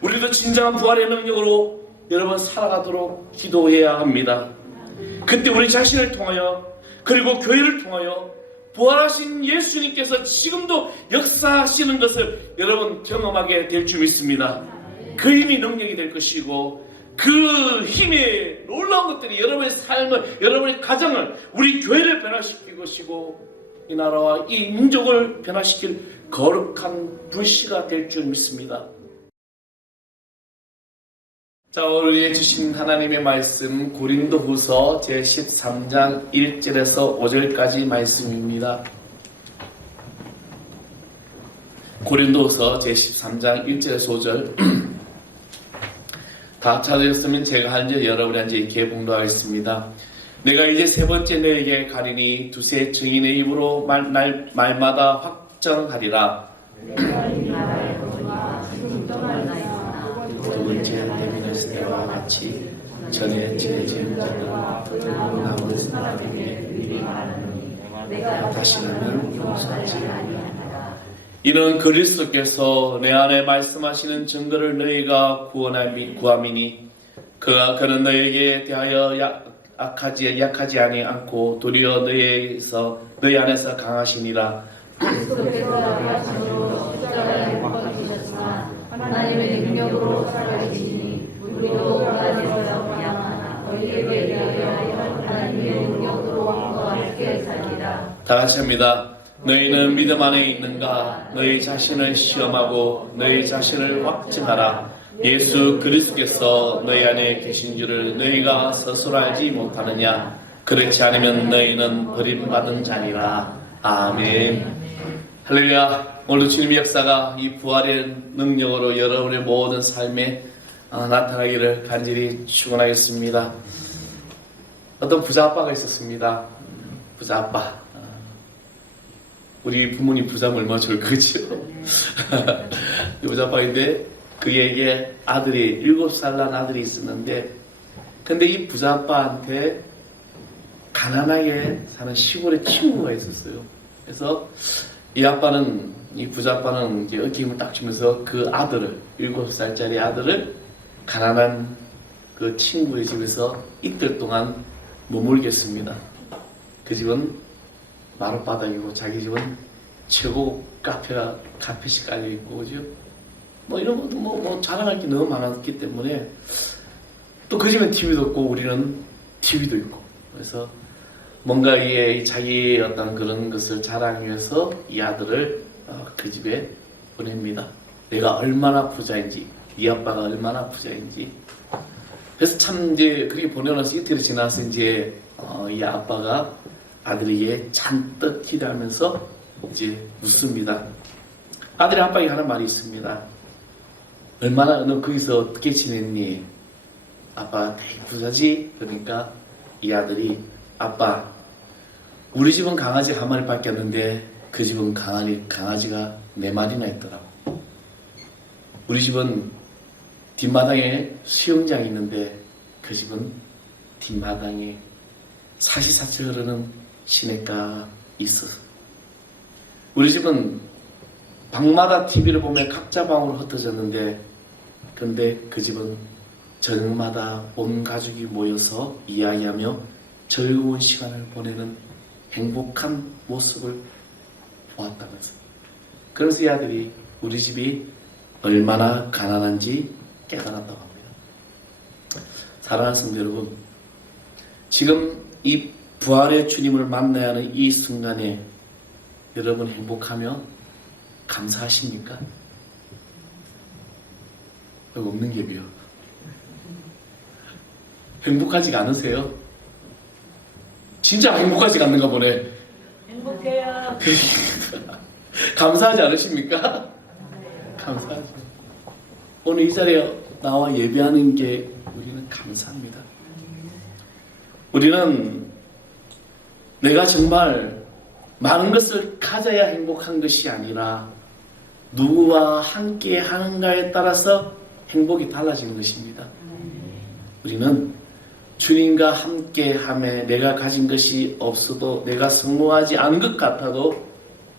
우리도 진정한 부활의 능력으로 여러분 살아가도록 기도해야 합니다. 그때 우리 자신을 통하여 그리고 교회를 통하여 부활하신 예수님께서 지금도 역사하시는 것을 여러분 경험하게 될 줄 믿습니다. 그 힘이 능력이 될 것이고 그 힘의 놀라운 것들이 여러분의 삶을, 여러분의 가정을, 우리 교회를 변화시킬 것이고 이 나라와 이 민족을 변화시킬 거룩한 불씨가 될 줄 믿습니다. 자, 오늘 주신 하나님의 말씀 고린도후서 제13장 1절에서 5절까지 말씀입니다. 고린도후서 제13장 1절에서 5절 다 찾으셨으면 제가 한 절 여러분이 한 절 개봉도 하겠습니다. 내가 이제 세 번째 너에게 가리니 두세 증인의 입으로 말마다 확정하리라. 두 번째 레미네스 때와 같이 전에 지내진 자는 남은 사람에게 미리 말하노니 내가 다시는 용서하지 아니하리라. 이는 그리스도께서 내 안에 말씀하시는 증거를 너희가 구함이니 그는 너희에게 대하여 약하지 않고 도리어 너희 안에서 강하시니라. 그리스도께서 약하심으로 십자가에 못 박히셨지만 하나님의 능력으로 살아계시니 우리도 그 안에서 양하나 너희에게 대하여 하나님의 능력으로 더 함께 살리라. 다 같이 합니다. 너희는 믿음 안에 있는가? 너희 자신을 시험하고 너희 자신을 확증하라. 예수 그리스도께서 너희 안에 계신 줄을 너희가 스스로 알지 못하느냐? 그렇지 않으면 너희는 버림받은 자니라. 아멘. 할렐루야. 오늘 주님의 역사가 이 부활의 능력으로 여러분의 모든 삶에 나타나기를 간절히 축원하겠습니다. 어떤 부자 아빠가 있었습니다. 부자 아빠. 우리 부모님 부자면 얼마나 좋을 거죠. 부자 아빠인데 그에게 아들이 7살 난 아들이 있었는데 근데 이 부자 아빠한테 가난하게 사는 시골에 친구가 있었어요. 그래서 이 부자 아빠는 이제 어깨 힘을 딱 주면서 그 아들을 7살짜리 아들을 가난한 그 친구의 집에서 이틀 동안 머물겠습니다. 그 집은 마룻바닥이고 자기 집은 최고 카펫이 깔려 있고 그죠? 뭐 이런 것도 뭐 자랑할 게 너무 많았기 때문에 또 그 집엔 TV도 없고 우리는 TV도 있고 그래서 뭔가 자기 어떤 그런 것을 자랑하기 위해서 이 아들을 그 집에 보냅니다. 내가 얼마나 부자인지, 이 아빠가 얼마나 부자인지. 그래서 참 이제 그렇게 보내놓아서 이틀이 지나서 이제 이 아빠가 아들에게 잔뜩 기대하면서 이제 묻습니다. 아들이 아빠에게 하는 말이 있습니다. 너 거기서 어떻게 지냈니? 아빠 되게 부자지? 그러니까 이 아들이 아빠, 우리 집은 강아지 한 마리밖에 없는데 그 집은 강아지가 4마리나 있더라고. 우리 집은 뒷마당에 수영장이 있는데 그 집은 뒷마당에 사시사철 흐르는 시냇가가 있어서 우리 집은 방마다 TV를 보면 각자 방으로 흩어졌는데 근데 그 집은 저녁마다 온 가족이 모여서 이야기하며 즐거운 시간을 보내는 행복한 모습을 보았다면서. 그래서 이 아들이 우리 집이 얼마나 가난한지 깨달았다고 합니다. 사랑하는 성도 여러분, 지금 이 부활의 주님을 만나야 하는 이 순간에 여러분 행복하며 감사하십니까? 여기 없는 게 묘. 행복하지가 않으세요? 진짜 행복하지가 않는가 보네. 행복해요. 감사하지 않으십니까? 감사하죠. 오늘 이 자리에 나와 예배하는 게 우리는 감사합니다. 우리는 내가 정말 많은 것을 가져야 행복한 것이 아니라 누구와 함께 하는가에 따라서 행복이 달라지는 것입니다. 우리는 주님과 함께함에 내가 가진 것이 없어도 내가 성공하지 않은 것 같아도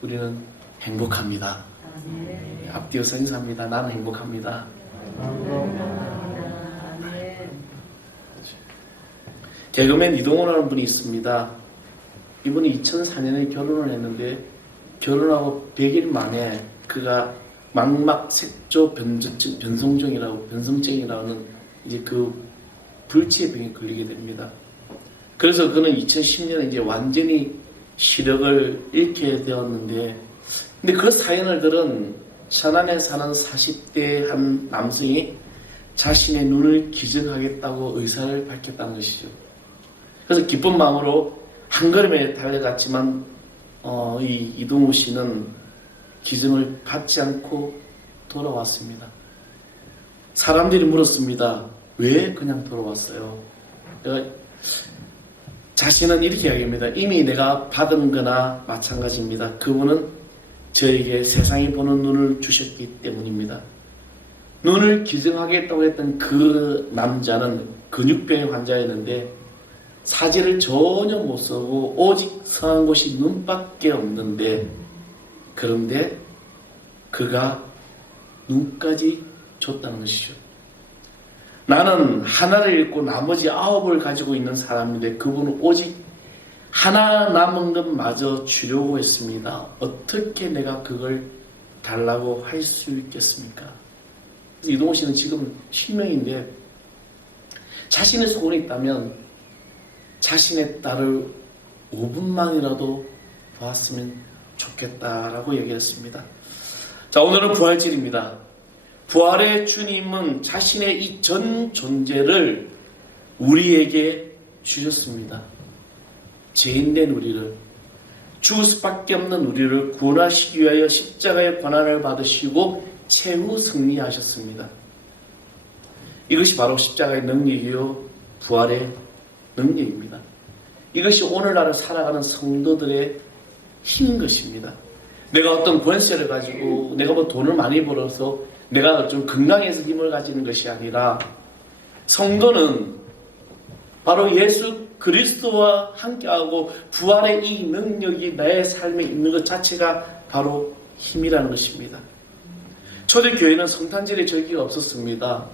우리는 행복합니다. 앞뒤어서 인사합니다. 나는 행복합니다. 개그맨 이동호라는 분이 있습니다. 이분이 2004년에 결혼을 했는데 결혼하고 100일 만에 그가 망막색조 변성증이라는 이제 그 불치의 병에 걸리게 됩니다. 그래서 그는 2010년에 이제 완전히 시력을 잃게 되었는데, 근데 그 사연을 들은 천안에 사는 40대 한 남성이 자신의 눈을 기증하겠다고 의사를 밝혔다는 것이죠. 그래서 기쁜 마음으로 한 걸음에 달려갔지만 이 이동우 씨는 기증을 받지 않고 돌아왔습니다. 사람들이 물었습니다. 왜 그냥 돌아왔어요? 자신은 이렇게 이야기합니다. 이미 내가 받은 거나 마찬가지입니다. 그분은 저에게 세상이 보는 눈을 주셨기 때문입니다. 눈을 기증하겠다고 했던 그 남자는 근육병의 환자였는데 사지를 전혀 못 쓰고 오직 성한 곳이 눈밖에 없는데, 그런데 그가 눈까지 줬다는 것이죠. 나는 하나를 잃고 나머지 9을 가지고 있는 사람인데 그분은 오직 하나 남은 것마저 주려고 했습니다. 어떻게 내가 그걸 달라고 할 수 있겠습니까? 그래서 이동호 씨는 지금 실명인데 자신의 소원이 있다면 자신의 딸을 5분만이라도 보았으면 좋겠다라고 얘기했습니다. 자, 오늘은 부활절입니다. 부활의 주님은 자신의 이 전 존재를 우리에게 주셨습니다. 죄인된 우리를, 죽을 수밖에 없는 우리를 구원하시기 위하여 십자가의 고난을 받으시고 최후 승리하셨습니다. 이것이 바로 십자가의 능력이요 부활의 능력입니다. 이것이 오늘날을 살아가는 성도들의 힘인 것입니다. 내가 어떤 권세를 가지고 내가 뭐 돈을 많이 벌어서 내가 좀 건강해서 힘을 가지는 것이 아니라 성도는 바로 예수 그리스도와 함께하고 부활의 이 능력이 나의 삶에 있는 것 자체가 바로 힘이라는 것입니다. 초대교회는 성탄절에 절기가 없었습니다.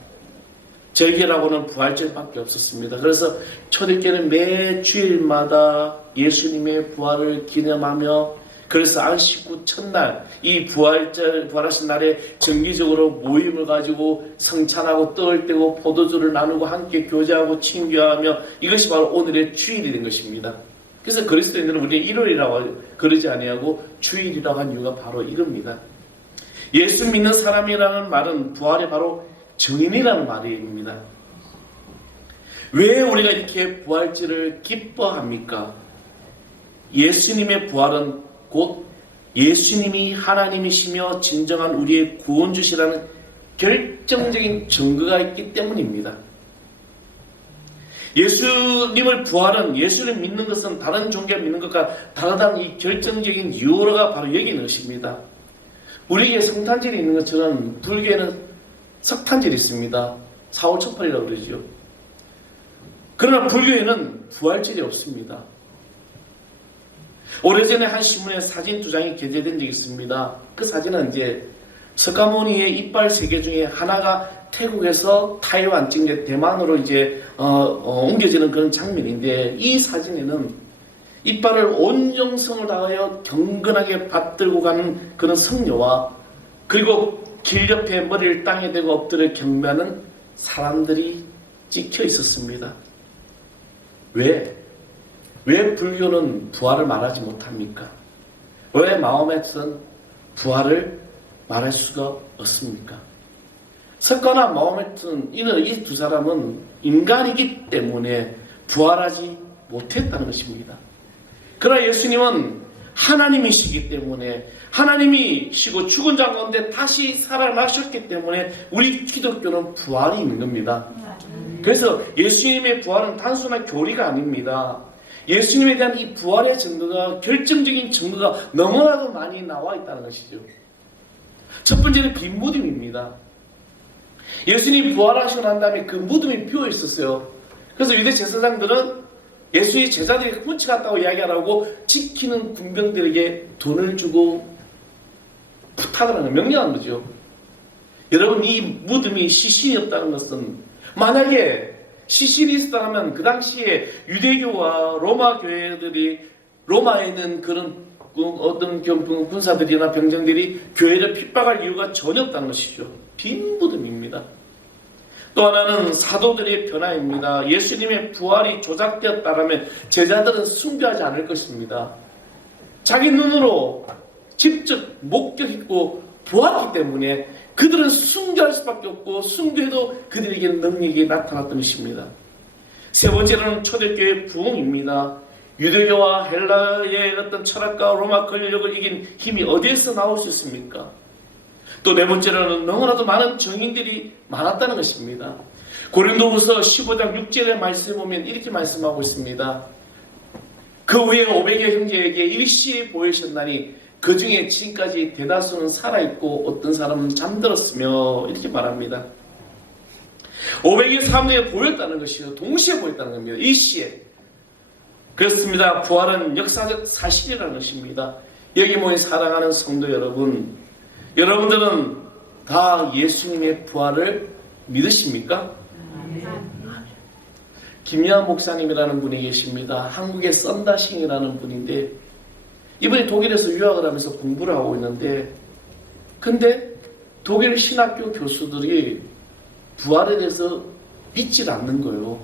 절기라고는 부활절밖에 없었습니다. 그래서 초대교회는 매 주일마다 예수님의 부활을 기념하며, 그래서 안식 후 첫날 이 부활하신 날에 정기적으로 모임을 가지고 성찬하고 떡을 떼고 포도주를 나누고 함께 교제하고 친교하며, 이것이 바로 오늘의 주일이 된 것입니다. 그래서 그리스도인들은 우리는 일요일이라고 그러지 아니하고 주일이라고 한 이유가 바로 이겁니다. 예수 믿는 사람이라는 말은 부활의 바로 증인이라는 말입니다. 왜 우리가 이렇게 부활절을 기뻐합니까? 예수님의 부활은 곧 예수님이 하나님이시며 진정한 우리의 구원주시라는 결정적인 증거가 있기 때문입니다. 예수님을 부활은, 예수를 믿는 것은 다른 종교를 믿는 것과 다르다는 이 결정적인 이유가 바로 여기 있는 것입니다. 우리에게 성탄절이 있는 것처럼 불교에는 석탄절이 있습니다. 4월 첫팔이라고 그러죠. 그러나 불교에는 부활절이 없습니다. 오래전에 한 신문에 사진 2장이 게재된 적이 있습니다. 그 사진은 이제 석가모니의 이빨 3개 중에 하나가 태국에서 타이완, 즉 대만으로 이제 옮겨지는 그런 장면인데, 이 사진에는 이빨을 온 정성을 다하여 경건하게 받들고 가는 그런 성녀와, 그리고 길 옆에 머리를 땅에 대고 엎드려 경배하는 사람들이 찍혀 있었습니다. 왜 불교는 부활을 말하지 못합니까? 왜 마호메트는 부활을 말할 수가 없습니까? 석가나 마호메트는 이 두 사람은 인간이기 때문에 부활하지 못했다는 것입니다. 그러나 예수님은 하나님이시기 때문에, 하나님이시고 죽은 자 가운데 다시 살아나셨기 때문에 우리 기독교는 부활이 있는 겁니다. 그래서 예수님의 부활은 단순한 교리가 아닙니다. 예수님에 대한 이 부활의 증거가, 결정적인 증거가 너무나도 많이 나와 있다는 것이죠. 첫 번째는 빈 무덤입니다. 예수님이 부활하시고 난 다음에 그 무덤이 비어 있었어요. 그래서 유대 제사장들은 예수의 제자들이 훔치 갔다고 이야기하라고 지키는 군병들에게 돈을 주고 부탁을 하는, 명령한 거죠. 여러분, 이 무덤이 시신이 없다는 것은, 만약에 시신이 있었다면 그 당시에 유대교와 로마 교회들이, 로마에 있는 그런 어떤 군사들이나 병정들이 교회를 핍박할 이유가 전혀 없다는 것이죠. 빈 무덤입니다. 또 하나는 사도들의 변화입니다. 예수님의 부활이 조작되었다면 제자들은 순교하지 않을 것입니다. 자기 눈으로 직접 목격했고 보았기 때문에 그들은 순교할 수밖에 없고, 순교해도 그들에게 능력이 나타났던 것입니다. 세 번째로는 초대교회의 부흥입니다. 유대교와 헬라의 어떤 철학과 로마 권력을 이긴 힘이 어디에서 나올 수 있습니까? 또 네 번째로는 너무나도 많은 정인들이 많았다는 것입니다. 고린도후서 15장 6절의 말씀에 보면 이렇게 말씀하고 있습니다. 그 후에 500여 형제에게 일시에 보이셨나니 그 중에 지금까지 대다수는 살아있고 어떤 사람은 잠들었으며, 이렇게 말합니다. 500여 사람에게 보였다는 것이요, 동시에 보였다는 겁니다. 일시에. 그렇습니다. 부활은 역사적 사실이라는 것입니다. 여기 모인 사랑하는 성도 여러분, 여러분들은 다 예수님의 부활을 믿으십니까? 김여한 목사님이라는 분이 계십니다. 한국의 썬다싱이라는 분인데, 이분이 독일에서 유학을 하면서 공부를 하고 있는데, 근데 독일 신학교 교수들이 부활에 대해서 믿질 않는 거예요.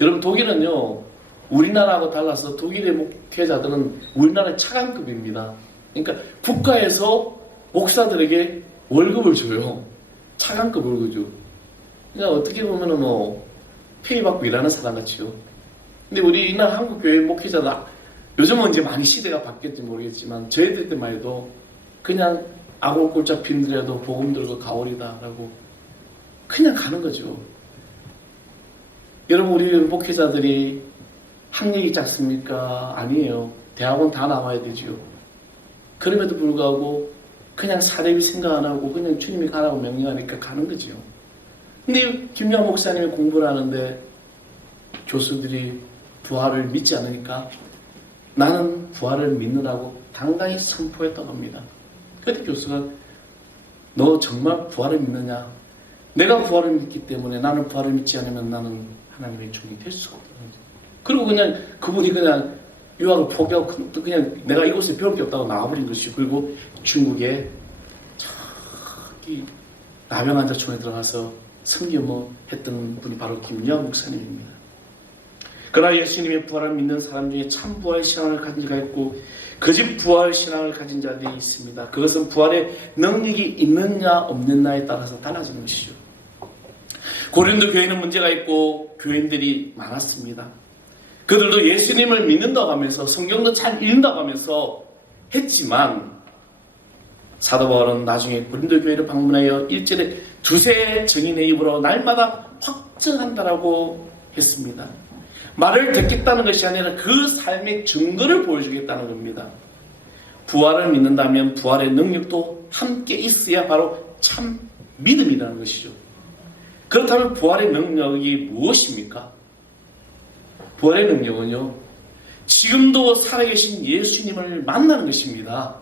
여러분, 독일은요, 우리나라하고 달라서 독일의 목회자들은 우리나라의 차관급입니다. 그러니까 국가에서 목사들에게 월급을 줘요. 차관급 월급을 줘. 그러니까 어떻게 보면은 페이 받고 일하는 사람 같이요. 근데 우리나라 한국 교회 목회자들, 요즘은 이제 많이 시대가 바뀌었지 모르겠지만, 저희들 때만 해도 그냥 아골골짝 빈들에도 복음 들고 가오리다라고 그냥 가는 거죠. 여러분, 우리 목회자들이 학력이 작습니까? 아니에요. 대학원 다 나와야 되죠. 그럼에도 불구하고 그냥 사례비 생각 안 하고 그냥 주님이 가라고 명령하니까 가는 거죠. 근데 김여한 목사님이 공부를 하는데 교수들이 부활을 믿지 않으니까 나는 부활을 믿는다고 당당히 선포했다고 합니다. 그때 교수가 너 정말 부활을 믿느냐? 내가 부활을 믿기 때문에 나는 부활을 믿지 않으면 나는 하나님의 종이 될 수가 없다. 그리고 그냥 그분이 그냥 유학을 포기하고 그냥 내가 이곳에 배울 게 없다고 나와버린 것이고, 그리고 중국에 저기 남양안자촌에 들어가서 선교모 했던 분이 바로 김여한 목사님입니다. 그러나 예수님의 부활을 믿는 사람 중에 참 부활 신앙을 가진 자가 있고 거짓 부활 신앙을 가진 자들이 있습니다. 그것은 부활의 능력이 있느냐 없느냐에 따라서 달라지는 것이죠. 고린도 교회는 문제가 있고 교인들이 많았습니다. 그들도 예수님을 믿는다고 하면서 성경도 잘 읽는다고 하면서 했지만, 사도 바울은 나중에 고린도 교회를 방문하여 1절에 두세 증인의 입으로 날마다 확증한다라고 했습니다. 말을 듣겠다는 것이 아니라 그 삶의 증거를 보여주겠다는 겁니다. 부활을 믿는다면 부활의 능력도 함께 있어야 바로 참 믿음이라는 것이죠. 그렇다면 부활의 능력이 무엇입니까? 부활의 능력은요, 지금도 살아계신 예수님을 만나는 것입니다.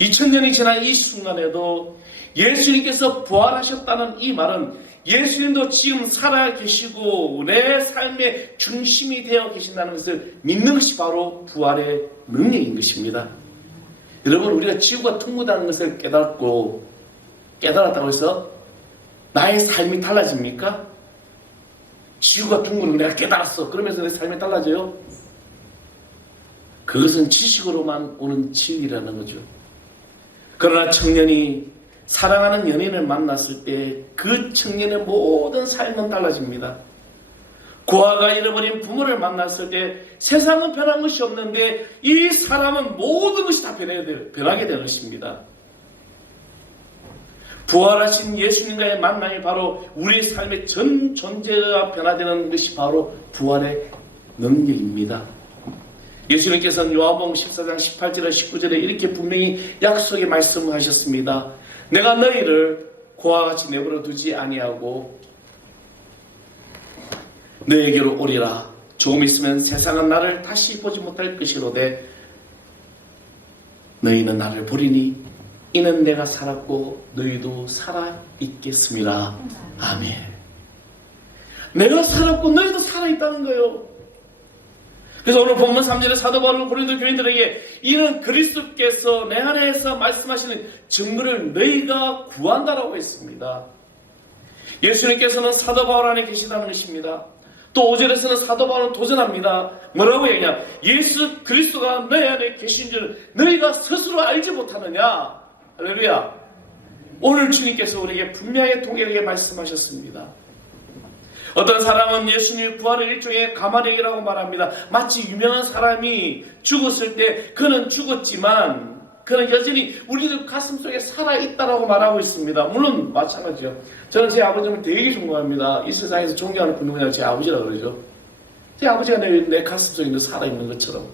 2000년이 지난 이 순간에도 예수님께서 부활하셨다는 이 말은 예수님도 지금 살아계시고 내 삶의 중심이 되어 계신다는 것을 믿는 것이 바로 부활의 능력인 것입니다. 여러분, 우리가 지구가 둥글다는 것을 깨달았다고 해서 나의 삶이 달라집니까? 지구가 둥그는 거 내가 깨달았어. 그러면서 내 삶이 달라져요? 그것은 지식으로만 오는 진리라는 거죠. 그러나 청년이 사랑하는 연인을 만났을 때 그 청년의 모든 삶은 달라집니다. 고아가 잃어버린 부모를 만났을 때 세상은 변한 것이 없는데 이 사람은 모든 것이 다 변하게 되는 것입니다. 부활하신 예수님과의 만남이 바로 우리의 삶의 전 존재가 변화되는 것이 바로 부활의 능력입니다. 예수님께서는 요한복음 14장 18절에 19절에 이렇게 분명히 약속의 말씀을 하셨습니다. 내가 너희를 고와 같이 내버려 두지 아니하고 너에게로 오리라. 조금 있으면 세상은 나를 다시 보지 못할 것이로되 너희는 나를 보리니 이는 내가 살았고 너희도 살아있겠습니다. 아멘. 내가 살았고 너희도 살아있다는 거예요. 그래서 오늘 본문 3절에 사도 바울은 고린도 교인들에게 이는 그리스도께서 내 안에서 말씀하시는 증거를 너희가 구한다라고 했습니다. 예수님께서는 사도 바울 안에 계시다는 것입니다. 또 5절에서는 사도 바울은 도전합니다. 뭐라고 얘기하냐? 예수 그리스도가 너희 안에 계신 줄 너희가 스스로 알지 못하느냐? 할렐루야. 오늘 주님께서 우리에게 분명하게 동일하게 말씀하셨습니다. 어떤 사람은 예수님 부활의 일종의 가마레기라고 말합니다. 마치 유명한 사람이 죽었을 때 그는 죽었지만 그는 여전히 우리들 가슴속에 살아있다라고 말하고 있습니다. 물론 마찬가지죠. 저는 제 아버지를 되게 존경합니다. 이 세상에서 존경하는 분은 그냥 제 아버지라고 그러죠. 제 아버지가 내 가슴속에 살아있는 것처럼.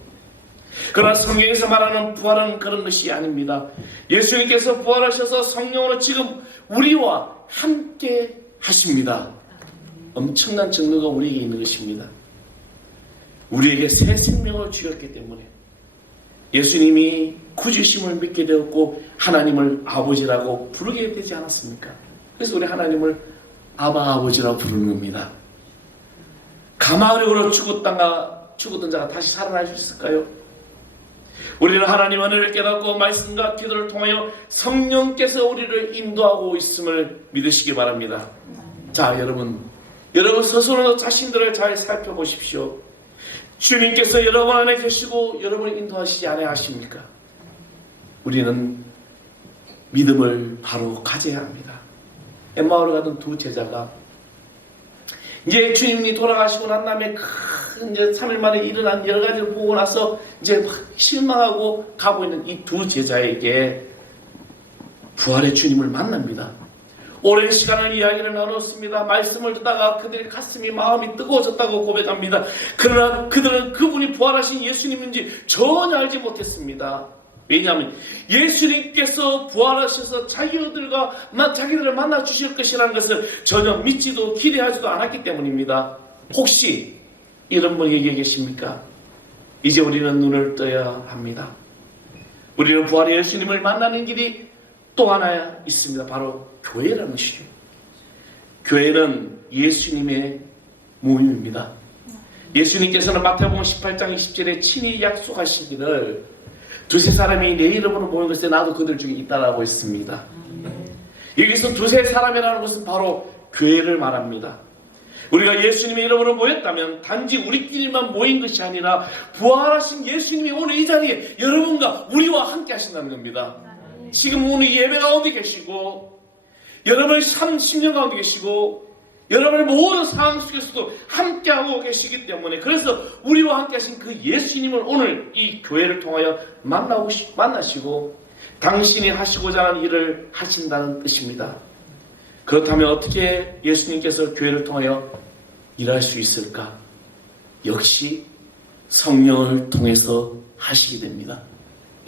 그러나 성경에서 말하는 부활은 그런 것이 아닙니다. 예수님께서 부활하셔서 성령으로 지금 우리와 함께 하십니다. 엄청난 증거가 우리에게 있는 것입니다. 우리에게 새 생명을 주셨기 때문에 예수님이 구주심을 믿게 되었고 하나님을 아버지라고 부르게 되지 않았습니까? 그래서 우리 하나님을 아바 아버지라고 부르는 겁니다. 가마력으로 죽었던 자가 다시 살아날 수 있을까요? 우리는 하나님 은혜를 깨닫고 말씀과 기도를 통하여 성령께서 우리를 인도하고 있음을 믿으시기 바랍니다. 자, 여러분 스스로 자신들을 잘 살펴보십시오. 주님께서 여러분 안에 계시고 여러분을 인도하시지 않으십니까? 우리는 믿음을 바로 가져야 합니다. 엠마오로 가던 두 제자가 이제 주님이 돌아가시고 난 다음에 이제 3일 만에 일어난 여러 가지를 보고 나서 이제 막 실망하고 가고 있는 이 두 제자에게 부활의 주님을 만납니다. 오랜 시간을 이야기를 나눴습니다. 말씀을 듣다가 그들의 가슴이 마음이 뜨거워졌다고 고백합니다. 그러나 그들은 그분이 부활하신 예수님인지 전혀 알지 못했습니다. 왜냐하면 예수님께서 부활하셔서 자기들을 만나 주실 것이라는 것을 전혀 믿지도 기대하지도 않았기 때문입니다. 혹시 이런 분이 계십니까? 이제 우리는 눈을 떠야 합니다. 우리는 부활의 예수님을 만나는 길이 또 하나 있습니다. 바로 교회라는 것이죠. 교회는 예수님의 모임입니다. 예수님께서는 마태복음 18장 20절에 친히 약속하시기를 두세 사람이 내 이름으로 모인 것에 나도 그들 중에 있다라고 했습니다. 여기서 두세 사람이라는 것은 바로 교회를 말합니다. 우리가 예수님의 이름으로 모였다면 단지 우리끼리만 모인 것이 아니라 부활하신 예수님이 오늘 이 자리에 여러분과 우리와 함께 하신다는 겁니다. 지금 오늘 예배 가운데 계시고 여러분의 30년 가운데 계시고 여러분의 모든 상황 속에서도 함께하고 계시기 때문에 그래서 우리와 함께 하신 그 예수님을 오늘 이 교회를 통하여 만나시고 당신이 하시고자 하는 일을 하신다는 뜻입니다. 그렇다면 어떻게 예수님께서 교회를 통하여 일할 수 있을까? 역시 성령을 통해서 하시게 됩니다.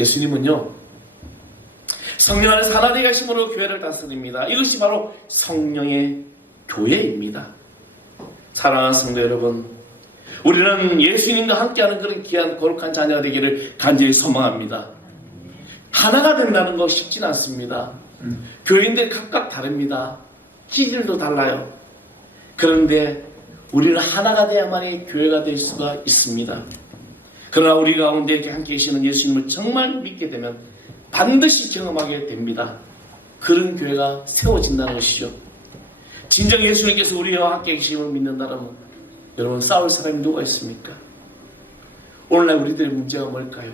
예수님은요 성령 안에서 하나 되게 하심으로 교회를 다스립니다. 이것이 바로 성령의 교회입니다. 사랑하는 성도 여러분, 우리는 예수님과 함께하는 그런 귀한 거룩한 자녀가 되기를 간절히 소망합니다. 하나가 된다는 거 쉽진 않습니다. 교인들이 각각 다릅니다. 기질도 달라요. 그런데 우리는 하나가 돼야만이 교회가 될 수가 있습니다. 그러나 우리 가운데 함께 계시는 예수님을 정말 믿게 되면 반드시 경험하게 됩니다. 그런 교회가 세워진다는 것이죠. 진정 예수님께서 우리와 함께 계심을 믿는다면 여러분 싸울 사람이 누가 있습니까? 오늘날 우리들의 문제가 뭘까요?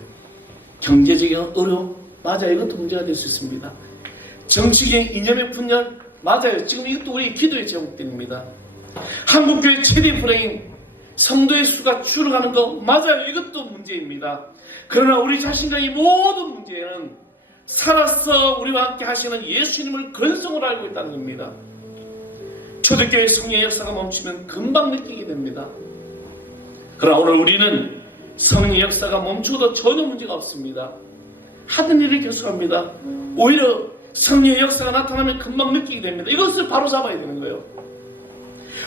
경제적인 어려움? 맞아요. 이것도 문제가 될 수 있습니다. 정치적인 이념의 분열? 맞아요. 지금 이것도 우리 기도의 제목들입니다. 한국교회 최대 불행인 성도의 수가 줄어가는 거 맞아요. 이것도 문제입니다. 그러나 우리 자신과 이 모든 문제는 살아서 우리와 함께 하시는 예수님을 근성으로 알고 있다는 겁니다. 초대교회 성령의 역사가 멈추면 금방 느끼게 됩니다. 그러나 오늘 우리는 성령의 역사가 멈추어도 전혀 문제가 없습니다. 하던 일을 계속합니다. 오히려 성령의 역사가 나타나면 금방 느끼게 됩니다. 이것을 바로 잡아야 되는 거예요.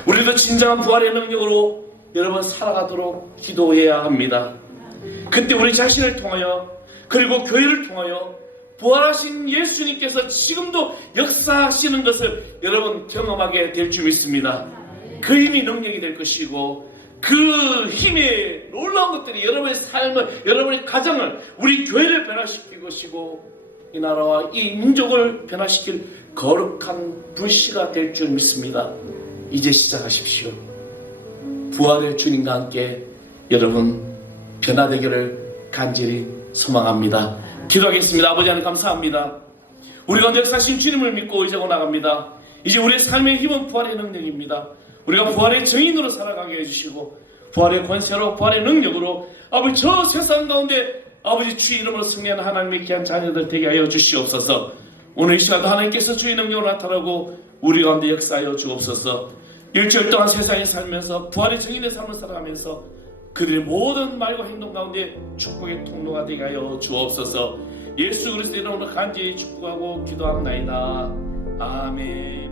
우리도 진정한 부활의 능력으로 여러분 살아가도록 기도해야 합니다. 그때 우리 자신을 통하여 그리고 교회를 통하여 부활하신 예수님께서 지금도 역사하시는 것을 여러분 경험하게 될 줄 믿습니다. 그 힘이 능력이 될 것이고 그 힘의 놀라운 것들이 여러분의 삶을, 여러분의 가정을, 우리 교회를 변화시킬 것이고 이 나라와 이 민족을 변화시킬 거룩한 불씨가 될 줄 믿습니다. 이제 시작하십시오. 부활의 주님과 함께 여러분 변화되기를 간절히 소망합니다. 기도하겠습니다. 아버지 하나님 감사합니다. 우리 가운데 역사하신 주님을 믿고 의지하고 나갑니다. 이제 우리의 삶의 힘은 부활의 능력입니다. 우리가 부활의 증인으로 살아가게 해주시고 부활의 권세로 부활의 능력으로 아버지 저 세상 가운데 아버지 주의 이름으로 승리하는 하나님의 귀한 자녀들 되게 하여 주시옵소서. 오늘 이 시간도 하나님께서 주의 능력으로 나타나고 우리 가운데 역사하여 주옵소서. 일주일 동안 세상에 살면서 부활의 증인의 삶을 살아가면서 그들의 모든 말과 행동 가운데 축복의 통로가 되게 하여 주옵소서. 예수 그리스도의 이름으로 간절히 축복하고 기도합나이다. 아멘.